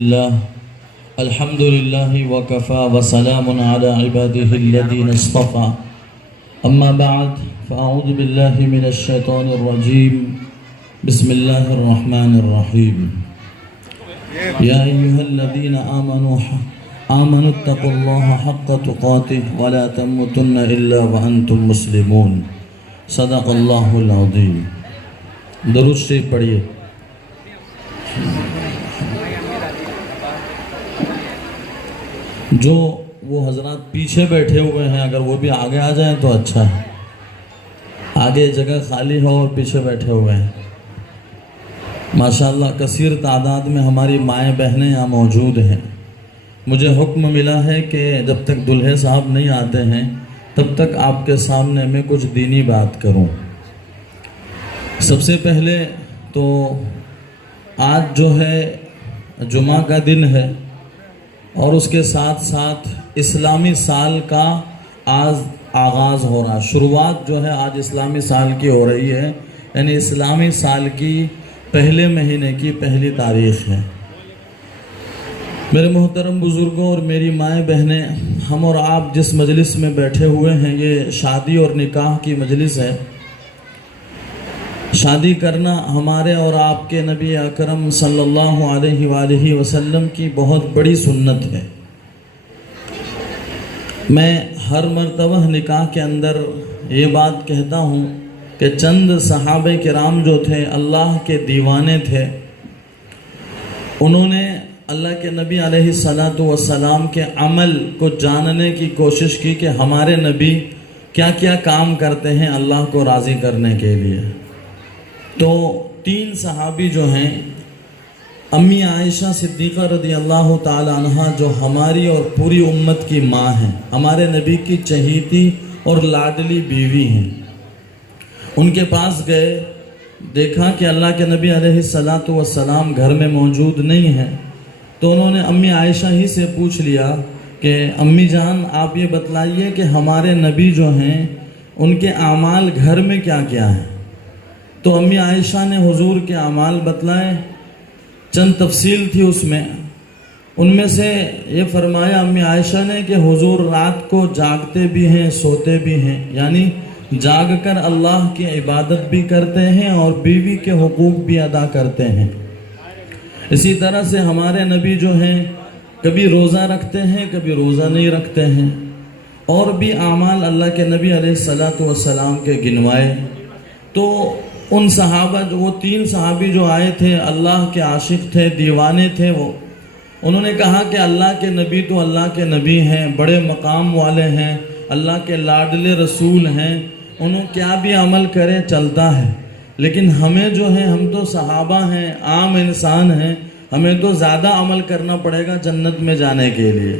الله الحمد لله وكفى وسلام على عباده الذين اصطفى أما بعد فأعوذ بالله من الشيطان الرجيم بسم الله الرحمن الرحيم يا أيها الذين آمنوا اتقوا الله حق تقاته ولا تموتن إلا وأنتم مسلمون صدق الله العظيم. درود شریف پڑھیے. جو وہ حضرات پیچھے بیٹھے ہوئے ہیں اگر وہ بھی آگے آ جائیں تو اچھا ہے. آگے جگہ خالی ہو اور پیچھے بیٹھے ہوئے ہیں. ماشاءاللہ کثیر تعداد میں ہماری مائیں بہنیں یہاں موجود ہیں. مجھے حکم ملا ہے کہ جب تک دلہے صاحب نہیں آتے ہیں تب تک آپ کے سامنے میں کچھ دینی بات کروں. سب سے پہلے تو آج جو ہے جمعہ کا دن ہے اور اس کے ساتھ ساتھ اسلامی سال کا آغاز ہو رہا. شروعات جو ہے آج اسلامی سال کی ہو رہی ہے، یعنی اسلامی سال کی پہلے مہینے کی پہلی تاریخ ہے. میرے محترم بزرگوں اور میری مائیں بہنیں، ہم اور آپ جس مجلس میں بیٹھے ہوئے ہیں یہ شادی اور نکاح کی مجلس ہے. شادی کرنا ہمارے اور آپ کے نبی اکرم صلی اللہ علیہ وآلہ وسلم کی بہت بڑی سنت ہے. میں ہر مرتبہ نکاح کے اندر یہ بات کہتا ہوں کہ چند صحابہ کرام جو تھے اللہ کے دیوانے تھے. انہوں نے اللہ کے نبی علیہ السلام کے عمل کو جاننے کی کوشش کی کہ ہمارے نبی کیا کیا کام کرتے ہیں اللہ کو راضی کرنے کے لیے. تو 3 صحابی جو ہیں، امی عائشہ صدیقہ رضی اللہ تعالی عنہ جو ہماری اور پوری امت کی ماں ہیں، ہمارے نبی کی چہیتی اور لاڈلی بیوی ہیں. ان کے پاس گئے، دیکھا کہ اللہ کے نبی علیہ السلام گھر میں موجود نہیں ہیں. تو انہوں نے امی عائشہ ہی سے پوچھ لیا کہ امی جان آپ یہ بتلائیے کہ ہمارے نبی جو ہیں ان کے اعمال گھر میں کیا کیا ہیں. تو امی عائشہ نے حضور کے اعمال بتلائے. چند تفصیل تھی اس میں. ان میں سے یہ فرمایا امی عائشہ نے کہ حضور رات کو جاگتے بھی ہیں سوتے بھی ہیں، یعنی جاگ کر اللہ کی عبادت بھی کرتے ہیں اور بیوی کے حقوق بھی ادا کرتے ہیں. اسی طرح سے ہمارے نبی جو ہیں کبھی روزہ رکھتے ہیں کبھی روزہ نہیں رکھتے ہیں، اور بھی اعمال اللہ کے نبی علیہ السلام کے گنوائے. تو ان صحابہ جو وہ 3 صحابی جو آئے تھے اللہ کے عاشق تھے، دیوانے تھے، وہ انہوں نے کہا کہ اللہ کے نبی تو اللہ کے نبی ہیں، بڑے مقام والے ہیں، اللہ کے لاڈلے رسول ہیں، انہوں کیا بھی عمل کرے چلتا ہے، لیکن ہمیں جو ہے ہم تو صحابہ ہیں، عام انسان ہیں، ہمیں تو زیادہ عمل کرنا پڑے گا جنت میں جانے کے لیے.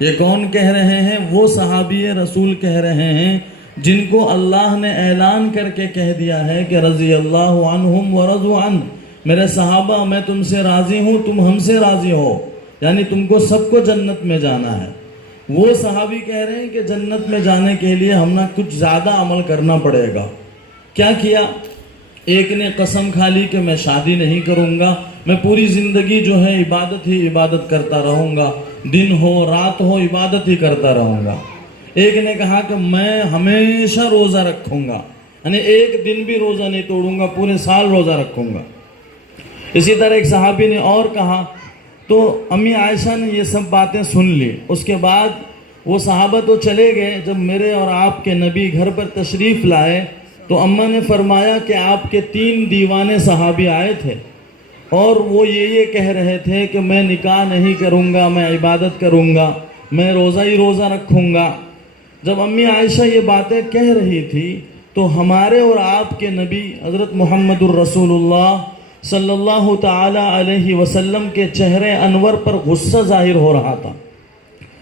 یہ کون کہہ رہے ہیں؟ وہ صحابی رسول کہہ رہے ہیں جن کو اللہ نے اعلان کر کے کہہ دیا ہے کہ رضی اللہ عنہم ورضوا عنہ، میرے صحابہ میں تم سے راضی ہوں تم ہم سے راضی ہو، یعنی تم کو سب کو جنت میں جانا ہے. وہ صحابی کہہ رہے ہیں کہ جنت میں جانے کے لیے ہم نے کچھ زیادہ عمل کرنا پڑے گا. کیا کیا؟ ایک نے قسم کھا لی کہ میں شادی نہیں کروں گا، میں پوری زندگی جو ہے عبادت ہی عبادت کرتا رہوں گا، دن ہو رات ہو عبادت ہی کرتا رہوں گا. ایک نے کہا کہ میں ہمیشہ روزہ رکھوں گا، یعنی ایک دن بھی روزہ نہیں توڑوں گا، پورے سال روزہ رکھوں گا. اسی طرح ایک صحابی نے اور کہا. تو امی عائشہ نے یہ سب باتیں سن لی. اس کے بعد وہ صحابہ تو چلے گئے. جب میرے اور آپ کے نبی گھر پر تشریف لائے تو اماں نے فرمایا کہ آپ کے 3 دیوانے صحابی آئے تھے اور وہ یہ کہہ رہے تھے کہ میں نکاح نہیں کروں گا، میں عبادت کروں گا، میں روزہ ہی روزہ رکھوں گا. جب امی عائشہ یہ باتیں کہہ رہی تھی تو ہمارے اور آپ کے نبی حضرت محمد الرسول اللہ صلی اللہ تعالی علیہ وسلم کے چہرے انور پر غصہ ظاہر ہو رہا تھا.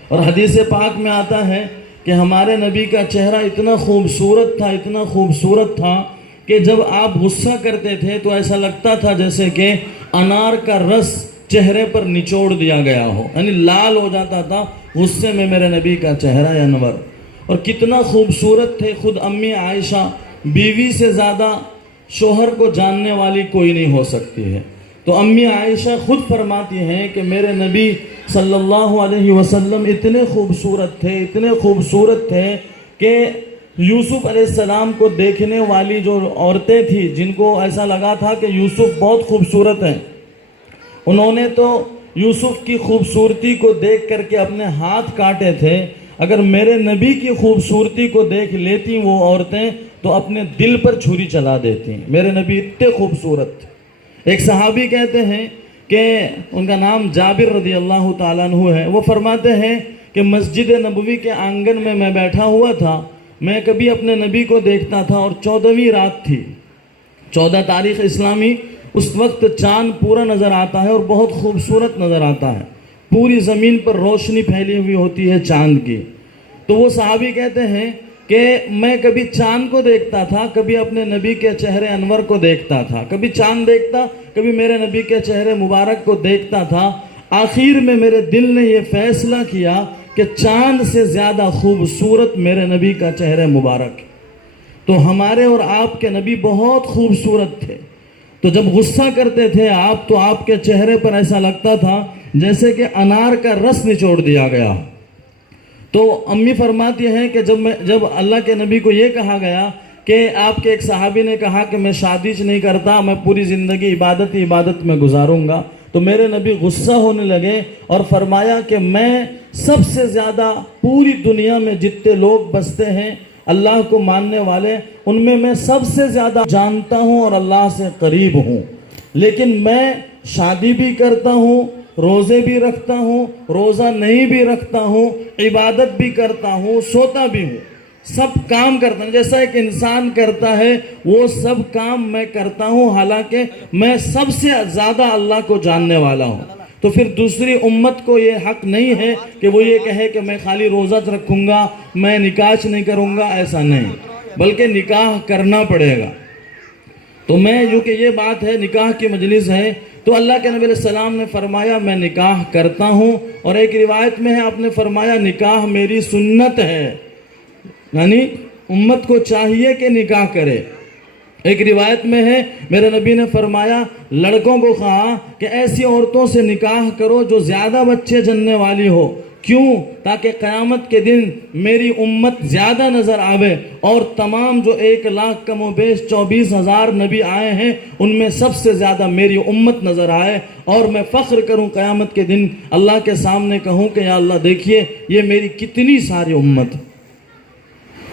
اور حدیث پاک میں آتا ہے کہ ہمارے نبی کا چہرہ اتنا خوبصورت تھا کہ جب آپ غصہ کرتے تھے تو ایسا لگتا تھا جیسے کہ انار کا رس چہرے پر نچوڑ دیا گیا ہو، یعنی لال ہو جاتا تھا غصے میں میرے نبی کا چہرہ انور. اور کتنا خوبصورت تھے. خود امی عائشہ بیوی سے زیادہ شوہر کو جاننے والی کوئی نہیں ہو سکتی ہے. تو امی عائشہ خود فرماتی ہیں کہ میرے نبی صلی اللہ علیہ وسلم اتنے خوبصورت تھے کہ یوسف علیہ السلام کو دیکھنے والی جو عورتیں تھیں جن کو ایسا لگا تھا کہ یوسف بہت خوبصورت ہیں، انہوں نے تو یوسف کی خوبصورتی کو دیکھ کر کے اپنے ہاتھ کاٹے تھے۔ اگر میرے نبی کی خوبصورتی کو دیکھ لیتی وہ عورتیں تو اپنے دل پر چھری چلا دیتی، میرے نبی اتنے خوبصورت تھے۔ ایک صحابی کہتے ہیں کہ ان کا نام جابر رضی اللہ تعالیٰ عنہ ہے، وہ فرماتے ہیں کہ مسجد نبوی کے آنگن میں بیٹھا ہوا تھا، میں کبھی اپنے نبی کو دیکھتا تھا اور 14ویں رات تھی، 14 تاریخ اسلامی، اس وقت چاند پورا نظر آتا ہے اور بہت خوبصورت نظر آتا ہے، پوری زمین پر روشنی پھیلی ہوئی ہوتی ہے چاند کی۔ تو وہ صحابی کہتے ہیں کہ میں کبھی چاند کو دیکھتا تھا، کبھی اپنے نبی کے چہرے انور کو دیکھتا تھا، کبھی چاند دیکھتا، کبھی میرے نبی کے چہرے مبارک کو دیکھتا تھا۔ آخر میں میرے دل نے یہ فیصلہ کیا کہ چاند سے زیادہ خوبصورت میرے نبی کا چہرہ مبارک۔ تو ہمارے اور آپ کے نبی بہت خوبصورت تھے، تو جب غصہ کرتے تھے آپ تو آپ کے چہرے پر ایسا لگتا تھا جیسے کہ انار کا رس نچوڑ دیا گیا۔ تو امی فرماتی ہیں کہ جب اللہ کے نبی کو یہ کہا گیا کہ آپ کے ایک صحابی نے کہا کہ میں شادی نہیں کرتا، میں پوری زندگی عبادت میں گزاروں گا، تو میرے نبی غصہ ہونے لگے اور فرمایا کہ میں سب سے زیادہ پوری دنیا میں جتنے لوگ بستے ہیں اللہ کو ماننے والے، ان میں سب سے زیادہ جانتا ہوں اور اللہ سے قریب ہوں، لیکن میں شادی بھی کرتا ہوں، روزے بھی رکھتا ہوں، روزہ نہیں بھی رکھتا ہوں، عبادت بھی کرتا ہوں، سوتا بھی ہوں، سب کام کرتا ہوں جیسا ایک انسان کرتا ہے وہ سب کام میں کرتا ہوں، حالانکہ میں سب سے زیادہ اللہ کو جاننے والا ہوں۔ تو پھر دوسری امت کو یہ حق نہیں ہے کہ وہ یہ کہے کہ میں خالی روزہ رکھوں گا، میں نکاح نہیں کروں گا، ایسا نہیں، بلکہ نکاح کرنا پڑے گا۔ تو میں جو کہ یہ بات ہے نکاح کی مجلس ہے، تو اللہ کے نبی علیہ السلام نے فرمایا میں نکاح کرتا ہوں، اور ایک روایت میں ہے آپ نے فرمایا نکاح میری سنت ہے، یعنی امت کو چاہیے کہ نکاح کرے۔ ایک روایت میں ہے میرے نبی نے فرمایا لڑکوں کو کہا کہ ایسی عورتوں سے نکاح کرو جو زیادہ بچے جننے والی ہو، کیوں؟ تاکہ قیامت کے دن میری امت زیادہ نظر آوے، اور تمام جو 1,00,000 کم و بیش 24,000 نبی آئے ہیں ان میں سب سے زیادہ میری امت نظر آئے، اور میں فخر کروں قیامت کے دن اللہ کے سامنے کہوں کہ یا اللہ دیکھیے یہ میری کتنی ساری امت۔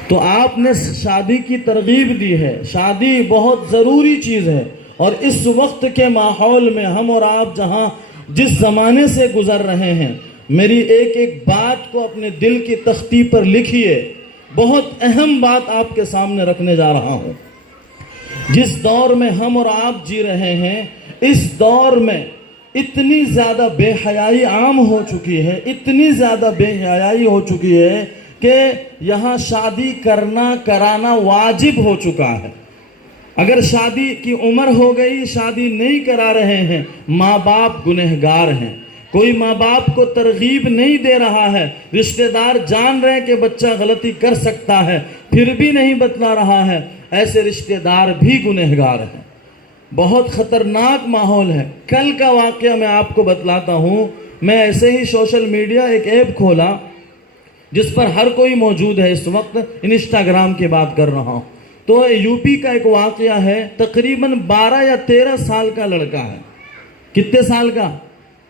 تو آپ نے شادی کی ترغیب دی ہے، شادی بہت ضروری چیز ہے، اور اس وقت کے ماحول میں ہم اور آپ جہاں جس زمانے سے گزر رہے ہیں، میری ایک ایک بات کو اپنے دل کی تختی پر لکھیے، بہت اہم بات آپ کے سامنے رکھنے جا رہا ہوں۔ جس دور میں ہم اور آپ جی رہے ہیں، اس دور میں اتنی زیادہ بے حیائی عام ہو چکی ہے، اتنی زیادہ بے حیائی ہو چکی ہے کہ یہاں شادی کرانا واجب ہو چکا ہے۔ اگر شادی کی عمر ہو گئی، شادی نہیں کرا رہے ہیں، ماں باپ گنہگار ہیں۔ کوئی ماں باپ کو ترغیب نہیں دے رہا ہے، رشتہ دار جان رہے ہیں کہ بچہ غلطی کر سکتا ہے پھر بھی نہیں بتلا رہا ہے، ایسے رشتہ دار بھی گنہگار ہیں۔ بہت خطرناک ماحول ہے۔ کل کا واقعہ میں آپ کو بتلاتا ہوں، میں ایسے ہی سوشل میڈیا ایک ایپ کھولا جس پر ہر کوئی موجود ہے، اس وقت انسٹاگرام کی بات کر رہا ہوں، تو یو پی کا ایک واقعہ ہے، تقریباً 12 یا 13 سال کا لڑکا ہے۔ کتنے سال کا؟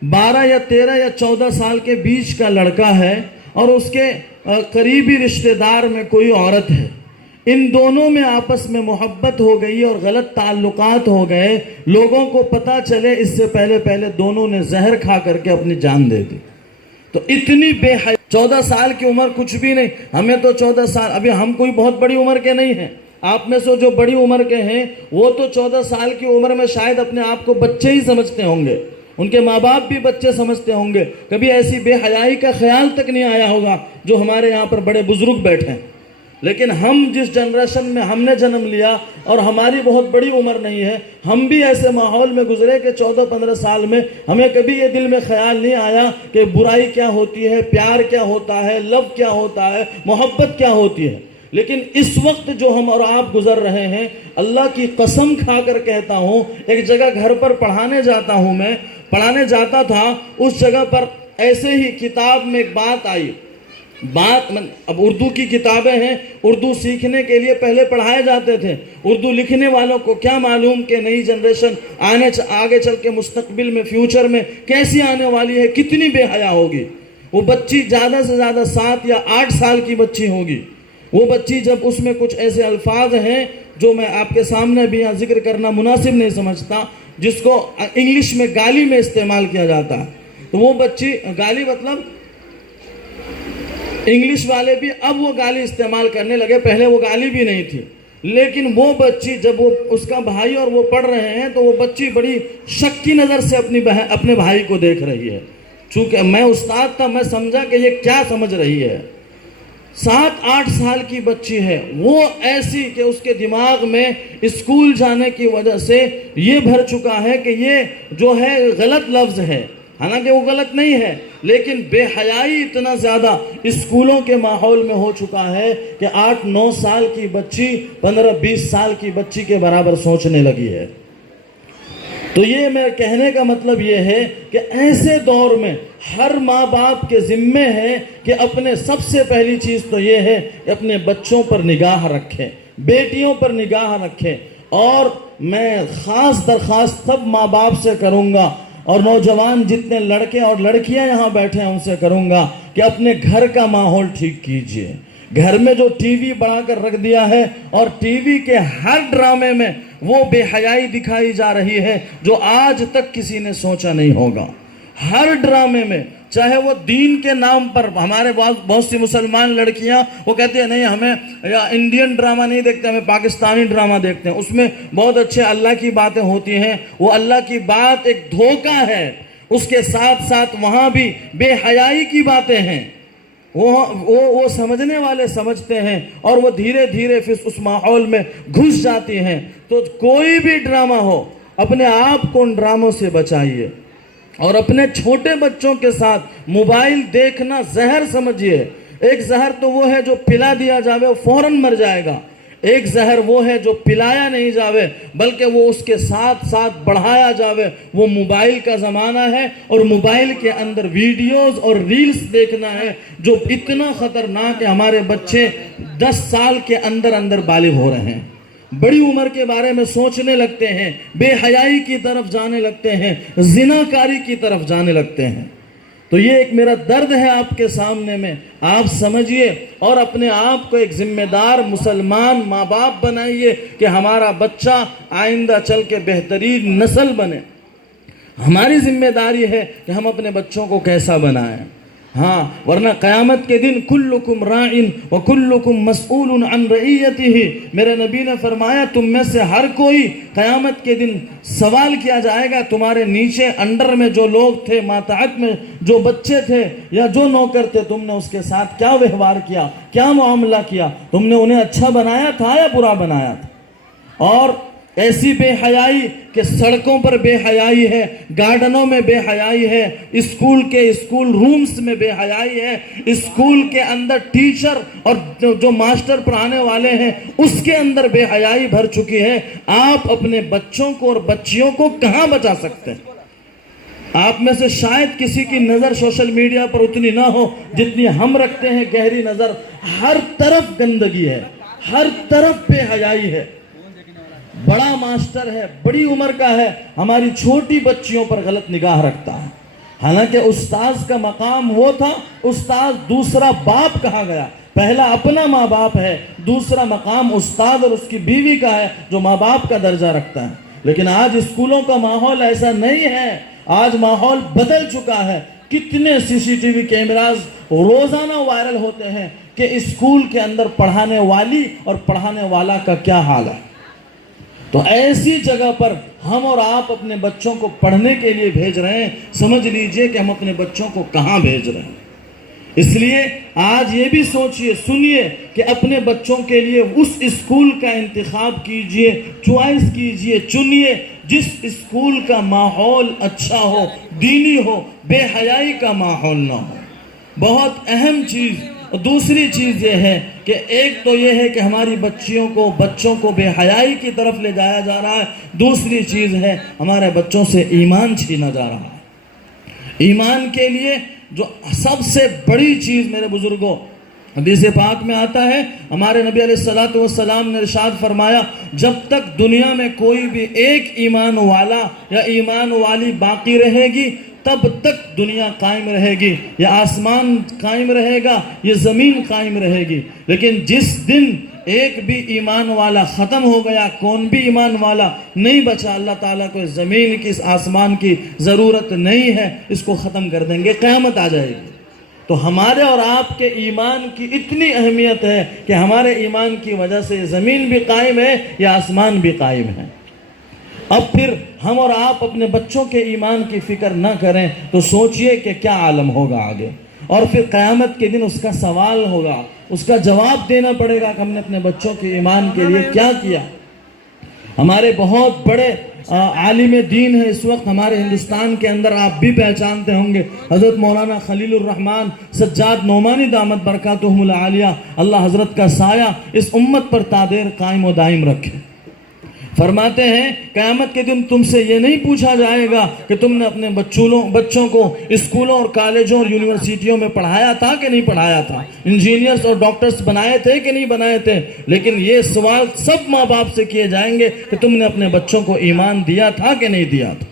12 یا 13 یا 14 سال کے بیچ کا لڑکا ہے، اور اس کے قریبی رشتہ دار میں کوئی عورت ہے۔ ان دونوں میں آپس میں محبت ہو گئی اور غلط تعلقات ہو گئے، لوگوں کو پتہ چلے اس سے پہلے دونوں نے زہر کھا کر کے اپنی جان دے دی۔ تو اتنی بے حیا، 14 سال کی عمر کچھ بھی نہیں، ہمیں تو 14 سال، ابھی ہم کوئی بہت بڑی عمر کے نہیں ہیں، آپ میں سے جو بڑی عمر کے ہیں وہ تو 14 سال کی عمر میں شاید اپنے آپ کو بچے ہی سمجھتے ہوں گے، ان کے ماں باپ بھی بچے سمجھتے ہوں گے، کبھی ایسی بے حیائی کا خیال تک نہیں آیا ہوگا جو ہمارے یہاں پر بڑے بزرگ بیٹھے ہیں۔ لیکن ہم جس جنریشن میں ہم نے جنم لیا اور ہماری بہت بڑی عمر نہیں ہے، ہم بھی ایسے ماحول میں گزرے کہ 14-15 سال میں ہمیں کبھی یہ دل میں خیال نہیں آیا کہ برائی کیا ہوتی ہے، پیار کیا ہوتا ہے، لو کیا ہوتا ہے، محبت کیا ہوتی ہے۔ لیکن اس وقت جو ہم اور آپ گزر رہے ہیں، اللہ کی قسم کھا کر کہتا ہوں، ایک جگہ گھر پر پڑھانے جاتا ہوں، میں پڑھانے جاتا تھا، اس جگہ پر ایسے ہی کتاب میں ایک بات آئی، اب اردو کی کتابیں ہیں، اردو سیکھنے کے لیے پہلے پڑھائے جاتے تھے، اردو لکھنے والوں کو کیا معلوم کہ نئی جنریشن آگے چل کے مستقبل میں، فیوچر میں کیسی آنے والی ہے، کتنی بے حیا ہوگی۔ وہ بچی زیادہ سے زیادہ 7 یا 8 سال کی بچی ہوگی، وہ بچی جب اس میں کچھ ایسے الفاظ ہیں جو میں آپ کے سامنے بھی یہاں ذکر کرنا مناسب نہیں سمجھتا، جس کو انگلش میں گالی میں استعمال کیا جاتا ہے، تو وہ بچی گالی مطلب انگلش والے بھی اب وہ گالی استعمال کرنے لگے، پہلے وہ گالی بھی نہیں تھی، لیکن وہ بچی جب وہ اس کا بھائی اور وہ پڑھ رہے ہیں تو وہ بچی بڑی شک کی نظر سے اپنے بھائی کو دیکھ رہی ہے۔ چونکہ میں استاد تھا، میں سمجھا کہ یہ کیا سمجھ رہی ہے۔ 7-8 سال کی بچی ہے، وہ ایسی کہ اس کے دماغ میں اسکول جانے کی وجہ سے یہ بھر چکا ہے کہ یہ جو ہے غلط لفظ ہے، حالانکہ وہ غلط نہیں ہے، لیکن بے حیائی اتنا زیادہ اسکولوں کے ماحول میں ہو چکا ہے کہ 8-9 سال کی بچی 15-20 سال کی بچی کے برابر سوچنے لگی ہے۔ تو یہ میرے کہنے کا مطلب یہ ہے کہ ایسے دور میں ہر ماں باپ کے ذمے ہے کہ اپنے سب سے پہلی چیز تو یہ ہے کہ اپنے بچوں پر نگاہ رکھیں، بیٹیوں پر نگاہ رکھیں، اور میں خاص درخواست سب ماں باپ سے کروں گا، اور نوجوان جتنے لڑکے اور لڑکیاں یہاں بیٹھے ہیں ان سے کروں گا کہ اپنے گھر کا ماحول ٹھیک کیجئے۔ گھر میں جو ٹی وی بڑھا کر رکھ دیا ہے، اور ٹی وی کے ہر ڈرامے میں وہ بے حیائی دکھائی جا رہی ہے جو آج تک کسی نے سوچا نہیں ہوگا۔ ہر ڈرامے میں، چاہے وہ دین کے نام پر، ہمارے بہت سی مسلمان لڑکیاں وہ کہتے ہیں نہیں ہمیں انڈین ڈرامہ نہیں دیکھتے، ہمیں پاکستانی ڈرامہ دیکھتے ہیں، اس میں بہت اچھے اللہ کی باتیں ہوتی ہیں۔ وہ اللہ کی بات ایک دھوکہ ہے، اس کے ساتھ ساتھ وہاں بھی بے حیائی کی باتیں ہیں۔ وہ سمجھنے والے سمجھتے ہیں، اور وہ دھیرے دھیرے پھر اس ماحول میں گھس جاتی ہیں۔ تو کوئی بھی ڈرامہ ہو، اپنے آپ کو ان ڈراموں سے بچائیے، اور اپنے چھوٹے بچوں کے ساتھ موبائل دیکھنا زہر سمجھیے۔ ایک زہر تو وہ ہے جو پلا دیا جاوے وہ فوراً مر جائے گا، ایک زہر وہ ہے جو پلایا نہیں جاوے بلکہ وہ اس کے ساتھ ساتھ بڑھایا جاوے۔ وہ موبائل کا زمانہ ہے، اور موبائل کے اندر ویڈیوز اور ریلز دیکھنا ہے جو اتنا خطرناک ہے۔ ہمارے بچے 10 سال کے اندر بالغ ہو رہے ہیں، بڑی عمر کے بارے میں سوچنے لگتے ہیں، بے حیائی کی طرف جانے لگتے ہیں، زناکاری کی طرف جانے لگتے ہیں۔ تو یہ ایک میرا درد ہے آپ کے سامنے میں، آپ سمجھیے، اور اپنے آپ کو ایک ذمہ دار مسلمان ماں باپ بنائیے کہ ہمارا بچہ آئندہ چل کے بہترین نسل بنے۔ ہماری ذمہ داری ہے کہ ہم اپنے بچوں کو کیسا بنائیں، ہاں، ورنہ قیامت کے دن کلکم راعٍ وکلکم مسئول عن رعیتہ، میرے نبی نے فرمایا تم میں سے ہر کوئی قیامت کے دن سوال کیا جائے گا، تمہارے نیچے انڈر میں جو لوگ تھے، ماتحت میں جو بچے تھے یا جو نوکر تھے، تم نے اس کے ساتھ کیا ویوہار کیا، کیا معاملہ کیا، تم نے انہیں اچھا بنایا تھا یا برا بنایا تھا۔ اور ایسی بے حیائی کہ سڑکوں پر بے حیائی ہے، گارڈنوں میں بے حیائی ہے، اسکول رومز میں بے حیائی ہے، اسکول کے اندر ٹیچر اور جو ماسٹر پڑھانے والے ہیں اس کے اندر بے حیائی بھر چکی ہے۔ آپ اپنے بچوں کو اور بچیوں کو کہاں بچا سکتے ہیں؟ آپ میں سے شاید کسی کی نظر سوشل میڈیا پر اتنی نہ ہو جتنی ہم رکھتے ہیں گہری نظر۔ ہر طرف گندگی ہے، ہر طرف بے حیائی ہے۔ بڑا ماسٹر ہے، بڑی عمر کا ہے، ہماری چھوٹی بچیوں پر غلط نگاہ رکھتا ہے، حالانکہ استاذ کا مقام وہ تھا، استاذ دوسرا باپ کہا گیا، پہلا اپنا ماں باپ ہے، دوسرا مقام استاد اور اس کی بیوی کا ہے جو ماں باپ کا درجہ رکھتا ہے۔ لیکن آج اسکولوں کا ماحول ایسا نہیں ہے، آج ماحول بدل چکا ہے۔ کتنے CCTV کیمراز روزانہ وائرل ہوتے ہیں کہ اسکول کے اندر پڑھانے والی اور پڑھانے والا کا کیا حال ہے۔ تو ایسی جگہ پر ہم اور آپ اپنے بچوں کو پڑھنے کے لیے بھیج رہے ہیں، سمجھ لیجئے کہ ہم اپنے بچوں کو کہاں بھیج رہے ہیں۔ اس لیے آج یہ بھی سوچئے، سنیے کہ اپنے بچوں کے لیے اس اسکول کا انتخاب کیجئے، چوائس کیجئے، چنیے جس اسکول کا ماحول اچھا ہو، دینی ہو، بے حیائی کا ماحول نہ ہو۔ بہت اہم چیز اور دوسری چیز یہ ہے کہ ایک تو یہ ہے کہ ہماری بچوں کو بے حیائی کی طرف لے جایا جا رہا ہے، دوسری چیز ہے ہمارے بچوں سے ایمان چھینا جا رہا ہے۔ ایمان کے لیے جو سب سے بڑی چیز میرے بزرگوں، حدیث پاک میں آتا ہے، ہمارے نبی علیہ السلام نے ارشاد فرمایا، جب تک دنیا میں کوئی بھی ایک ایمان والا یا ایمان والی باقی رہے گی تب تک دنیا قائم رہے گی، یہ آسمان قائم رہے گا، یہ زمین قائم رہے گی۔ لیکن جس دن ایک بھی ایمان والا ختم ہو گیا، کون بھی ایمان والا نہیں بچا، اللہ تعالیٰ کو اس زمین کی اس آسمان کی ضرورت نہیں ہے، اس کو ختم کر دیں گے، قیامت آ جائے گی۔ تو ہمارے اور آپ کے ایمان کی اتنی اہمیت ہے کہ ہمارے ایمان کی وجہ سے یہ زمین بھی قائم ہے، یہ آسمان بھی قائم ہے۔ اب پھر ہم اور آپ اپنے بچوں کے ایمان کی فکر نہ کریں تو سوچئے کہ کیا عالم ہوگا آگے، اور پھر قیامت کے دن اس کا سوال ہوگا، اس کا جواب دینا پڑے گا کہ ہم نے اپنے بچوں کے ایمان کے لیے کیا کیا۔ ہمارے بہت بڑے عالم دین ہے اس وقت ہمارے ہندوستان کے اندر، آپ بھی پہچانتے ہوں گے، حضرت مولانا خلیل الرحمن سجاد نعمانی دامت برکاتہم العالیہ، اللہ حضرت کا سایہ اس امت پر تادیر قائم و دائم رکھے۔ فرماتے ہیں قیامت کے دن تم سے یہ نہیں پوچھا جائے گا کہ تم نے اپنے بچوں کو اسکولوں اور کالجوں اور یونیورسٹیوں میں پڑھایا تھا کہ نہیں پڑھایا تھا، انجینئرز اور ڈاکٹرز بنائے تھے کہ نہیں بنائے تھے، لیکن یہ سوال سب ماں باپ سے کیے جائیں گے کہ تم نے اپنے بچوں کو ایمان دیا تھا کہ نہیں دیا تھا،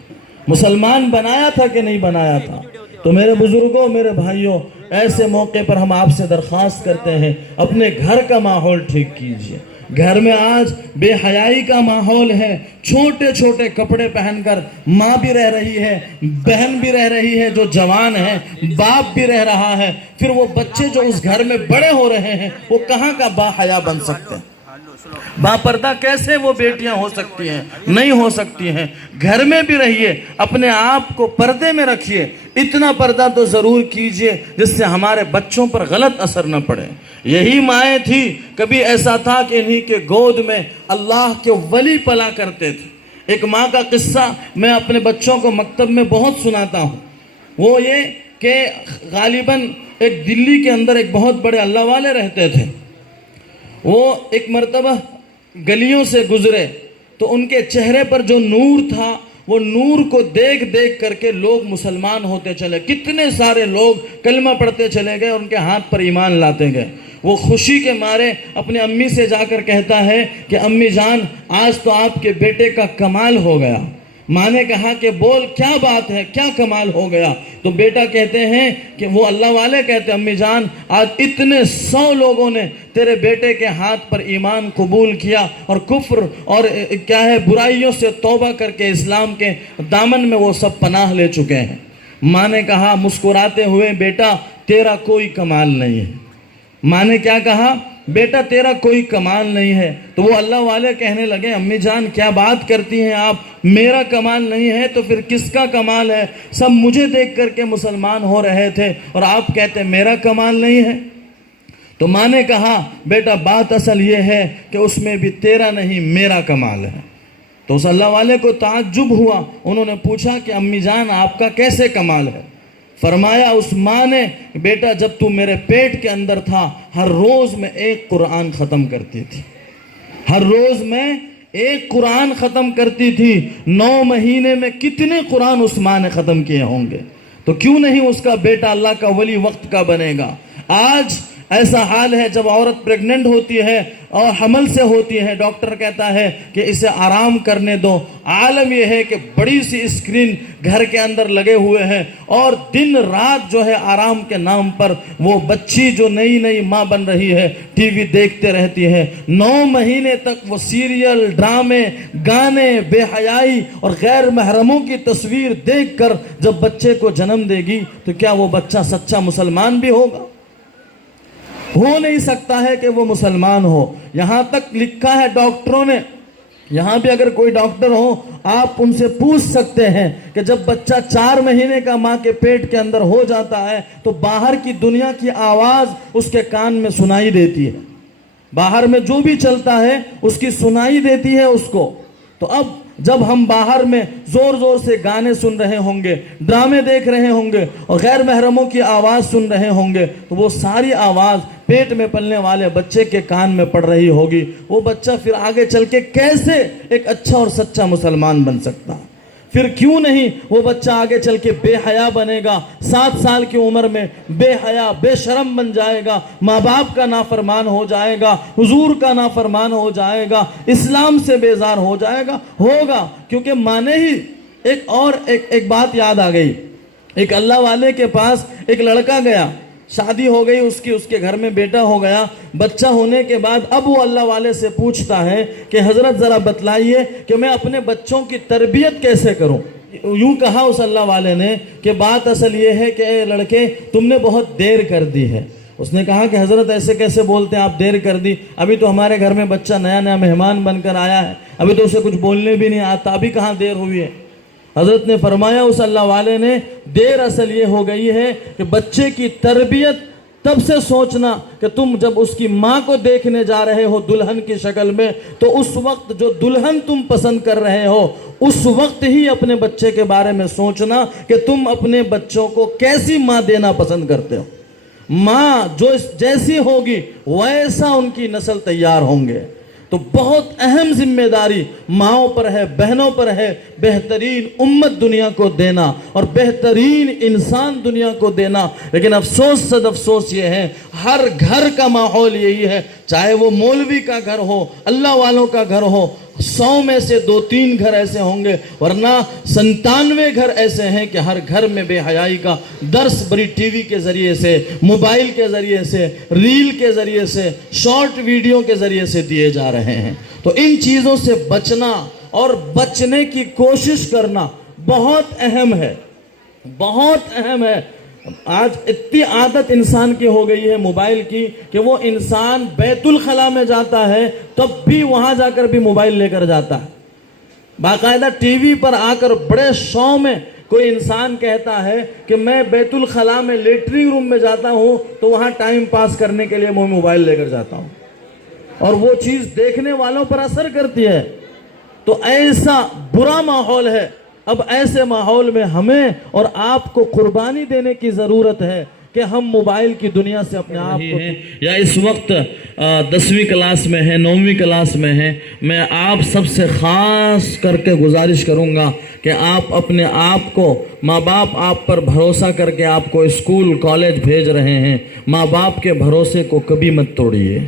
مسلمان بنایا تھا کہ نہیں بنایا تھا۔ تو میرے بزرگوں، میرے بھائیوں، ایسے موقع پر ہم آپ سے درخواست کرتے ہیں اپنے گھر کا ماحول ٹھیک کیجئے۔ گھر میں آج بے حیائی کا ماحول ہے، چھوٹے چھوٹے کپڑے پہن کر ماں بھی رہ رہی ہے، بہن بھی رہ رہی ہے جو جوان ہے، باپ بھی رہ رہا ہے، پھر وہ بچے جو اس گھر میں بڑے ہو رہے ہیں وہ کہاں کا با حیا بن سکتے ہیں؟ با پردہ کیسے وہ بیٹیاں ہو سکتی ہیں؟ نہیں ہو سکتی ہیں۔ گھر میں بھی رہیے، اپنے آپ کو پردے میں رکھیے، اتنا پردہ تو ضرور کیجئے جس سے ہمارے بچوں پر غلط اثر نہ پڑے۔ یہی مائیں تھی، کبھی ایسا تھا کہ انہی کے گود میں اللہ کے ولی پلا کرتے تھے۔ ایک ماں کا قصہ میں اپنے بچوں کو مکتب میں بہت سناتا ہوں، وہ یہ کہ غالباً ایک دلی کے اندر ایک بہت بڑے اللہ والے رہتے تھے۔ وہ ایک مرتبہ گلیوں سے گزرے تو ان کے چہرے پر جو نور تھا، وہ نور کو دیکھ دیکھ کر کے لوگ مسلمان ہوتے چلے، کتنے سارے لوگ کلمہ پڑھتے چلے گئے، ان کے ہاتھ پر ایمان لاتے گئے۔ وہ خوشی کے مارے اپنی امی سے جا کر کہتا ہے کہ امی جان، آج تو آپ کے بیٹے کا کمال ہو گیا۔ ماں نے کہا کہ بول، کیا بات ہے، کیا کمال ہو گیا؟ تو بیٹا کہتے ہیں کہ وہ اللہ والے کہتے ہیں امی جان، آج اتنے 100 لوگوں نے تیرے بیٹے کے ہاتھ پر ایمان قبول کیا اور کفر اور کیا ہے برائیوں سے توبہ کر کے اسلام کے دامن میں وہ سب پناہ لے چکے ہیں۔ ماں نے کہا مسکراتے ہوئے، بیٹا تیرا کوئی کمال نہیں ہے۔ ماں نے کیا کہا؟ بیٹا تیرا کوئی کمال نہیں ہے۔ تو وہ اللہ والے کہنے لگے امی جان کیا بات کرتی ہیں آپ، میرا کمال نہیں ہے تو پھر کس کا کمال ہے؟ سب مجھے دیکھ کر کے مسلمان ہو رہے تھے اور آپ کہتے میرا کمال نہیں ہے۔ تو ماں نے کہا بیٹا بات اصل یہ ہے کہ اس میں بھی تیرا نہیں میرا کمال ہے۔ تو اس اللہ والے کو تعجب ہوا، انہوں نے پوچھا کہ امی جان آپ کا کیسے کمال ہے؟ فرمایا اس ماں نے، بیٹا جب تو میرے پیٹ کے اندر تھا ہر روز میں ایک قرآن ختم کرتی تھی، ہر روز میں ایک قرآن ختم کرتی تھی۔ 9 مہینے میں کتنے قرآن اس ماں نے ختم کیے ہوں گے؟ تو کیوں نہیں اس کا بیٹا اللہ کا ولی وقت کا بنے گا؟ آج ایسا حال ہے جب عورت پریگننٹ ہوتی ہے اور حمل سے ہوتی ہے، ڈاکٹر کہتا ہے کہ اسے آرام کرنے دو۔ عالم یہ ہے کہ بڑی سی اسکرین گھر کے اندر لگے ہوئے ہیں اور دن رات جو ہے آرام کے نام پر وہ بچی جو نئی نئی ماں بن رہی ہے ٹی وی دیکھتے رہتی ہے۔ 9 مہینے تک وہ سیریل، ڈرامے، گانے، بے حیائی اور غیر محرموں کی تصویر دیکھ کر جب بچے کو جنم دے گی تو کیا وہ بچہ سچا مسلمان بھی ہوگا؟ ہو نہیں سکتا ہے کہ وہ مسلمان ہو۔ یہاں تک لکھا ہے ڈاکٹروں نے، یہاں بھی اگر کوئی ڈاکٹر ہو آپ ان سے پوچھ سکتے ہیں کہ جب بچہ 4 مہینے کا ماں کے پیٹ کے اندر ہو جاتا ہے تو باہر کی دنیا کی آواز اس کے کان میں سنائی دیتی ہے، باہر میں جو بھی چلتا ہے اس کی سنائی دیتی ہے اس کو۔ تو اب جب ہم باہر میں زور زور سے گانے سن رہے ہوں گے، ڈرامے دیکھ رہے ہوں گے اور غیر محرموں کی آواز سن رہے ہوں گے تو وہ ساری آواز پیٹ میں پلنے والے بچے کے کان میں پڑ رہی ہوگی. وہ بچہ پھر آگے چل کے کیسے ایک اچھا اور سچا مسلمان بن سکتا؟ پھر کیوں نہیں وہ بچہ آگے چل کے بے حیا بنے گا، 7 سال کی عمر میں بے حیا بے شرم بن جائے گا، ماں باپ کا نافرمان ہو جائے گا، حضور کا نافرمان ہو جائے گا، اسلام سے بیزار ہو جائے گا. ہوگا کیونکہ ماں نے ہی ایک بات یاد آ گئی. ایک اللہ والے کے پاس ایک لڑکا گیا، شادی ہو گئی اس کے گھر میں بیٹا ہو گیا. بچہ ہونے کے بعد اب وہ اللہ والے سے پوچھتا ہے کہ حضرت ذرا بتلائیے کہ میں اپنے بچوں کی تربیت کیسے کروں. یوں کہا اس اللہ والے نے کہ بات اصل یہ ہے کہ اے لڑکے تم نے بہت دیر کر دی ہے. اس نے کہا کہ حضرت ایسے کیسے بولتے ہیں آپ، دیر کر دی؟ ابھی تو ہمارے گھر میں بچہ نیا مہمان بن کر آیا ہے، ابھی تو اسے کچھ بولنے بھی نہیں آتا، ابھی کہاں دیر ہوئی ہے؟ حضرت نے فرمایا اس اللہ والے نے دیر اصل یہ ہو گئی ہے کہ بچے کی تربیت تب سے سوچنا کہ تم جب اس کی ماں کو دیکھنے جا رہے ہو دلہن کی شکل میں تو اس وقت جو دلہن تم پسند کر رہے ہو اس وقت ہی اپنے بچے کے بارے میں سوچنا کہ تم اپنے بچوں کو کیسی ماں دینا پسند کرتے ہو. ماں جو جیسی ہوگی ویسا ان کی نسل تیار ہوں گے. تو بہت اہم ذمہ داری ماؤں پر ہے، بہنوں پر ہے، بہترین امت دنیا کو دینا اور بہترین انسان دنیا کو دینا. لیکن افسوس صد افسوس یہ ہے ہر گھر کا ماحول یہی ہے، چاہے وہ مولوی کا گھر ہو، اللہ والوں کا گھر ہو، 100 میں سے 2-3 گھر ایسے ہوں گے، ورنہ 97 گھر ایسے ہیں کہ ہر گھر میں بے حیائی کا درس بڑی ٹی وی کے ذریعے سے، موبائل کے ذریعے سے، ریل کے ذریعے سے، شارٹ ویڈیو کے ذریعے سے دیے جا رہے ہیں. تو ان چیزوں سے بچنا اور بچنے کی کوشش کرنا بہت اہم ہے، بہت اہم ہے. آج اتنی عادت انسان کی ہو گئی ہے موبائل کی کہ وہ انسان بیت الخلا میں جاتا ہے تب بھی وہاں جا کر بھی موبائل لے کر جاتا ہے. باقاعدہ ٹی وی پر آ کر بڑے شوق میں کوئی انسان کہتا ہے کہ میں بیت الخلا میں لیٹرنگ روم میں جاتا ہوں تو وہاں ٹائم پاس کرنے کے لیے میں موبائل لے کر جاتا ہوں، اور وہ چیز دیکھنے والوں پر اثر کرتی ہے. تو ایسا برا ماحول ہے. اب ایسے ماحول میں ہمیں اور آپ کو قربانی دینے کی ضرورت ہے کہ ہم موبائل کی دنیا سے اپنے آپ کو یا اس وقت 10ویں کلاس میں ہے، 9ویں کلاس میں ہے. میں آپ سب سے خاص کر کے گزارش کروں گا کہ آپ اپنے آپ کو، ماں باپ آپ پر بھروسہ کر کے آپ کو اسکول کالج بھیج رہے ہیں، ماں باپ کے بھروسے کو کبھی مت توڑیے.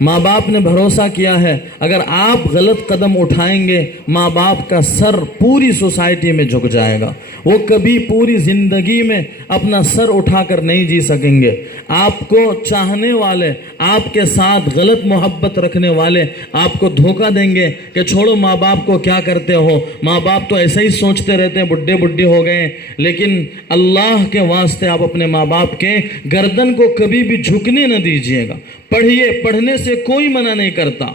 ماں باپ نے بھروسہ کیا ہے، اگر آپ غلط قدم اٹھائیں گے ماں باپ کا سر پوری سوسائٹی میں جھک جائے گا. وہ کبھی پوری زندگی میں اپنا سر اٹھا کر نہیں جی سکیں گے. آپ کو چاہنے والے، آپ کے ساتھ غلط محبت رکھنے والے آپ کو دھوکہ دیں گے کہ چھوڑو ماں باپ کو، کیا کرتے ہو، ماں باپ تو ایسا ہی سوچتے رہتے ہیں، بڈھے بڈھی ہو گئے. لیکن اللہ کے واسطے آپ اپنے ماں باپ کے گردن کو کبھی بھی جھکنے نہ دیجیے گا. پڑھیے، پڑھنے سے کوئی منع نہیں کرتا،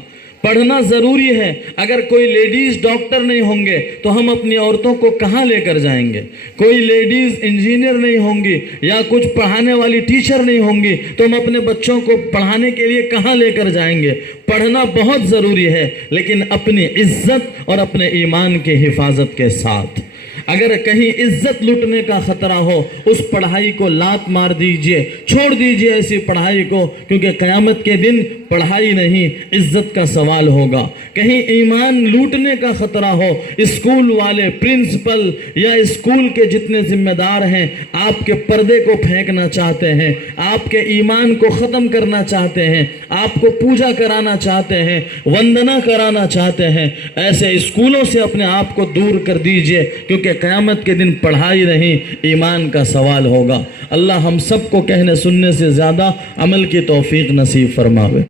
پڑھنا ضروری ہے. اگر کوئی لیڈیز ڈاکٹر نہیں ہوں گے تو ہم اپنی عورتوں کو کہاں لے کر جائیں گے؟ کوئی لیڈیز انجینئر نہیں ہوں گی یا کچھ پڑھانے والی ٹیچر نہیں ہوں گی تو ہم اپنے بچوں کو پڑھانے کے لیے کہاں لے کر جائیں گے؟ پڑھنا بہت ضروری ہے، لیکن اپنی عزت اور اپنے ایمان کی حفاظت کے ساتھ. اگر کہیں عزت لٹنے کا خطرہ ہو اس پڑھائی کو لات مار دیجئے، چھوڑ دیجئے ایسی پڑھائی کو، کیونکہ قیامت کے دن پڑھائی نہیں عزت کا سوال ہوگا. کہیں ایمان لوٹنے کا خطرہ ہو، اسکول والے، پرنسپل یا اسکول کے جتنے ذمہ دار ہیں آپ کے پردے کو پھینکنا چاہتے ہیں، آپ کے ایمان کو ختم کرنا چاہتے ہیں، آپ کو پوجا کرانا چاہتے ہیں، وندنا کرانا چاہتے ہیں، ایسے اسکولوں سے اپنے آپ کو دور کر دیجئے، کیونکہ قیامت کے دن پڑھائی نہیں ایمان کا سوال ہوگا. اللہ ہم سب کو کہنے سننے سے زیادہ عمل کی توفیق نصیب فرماوے.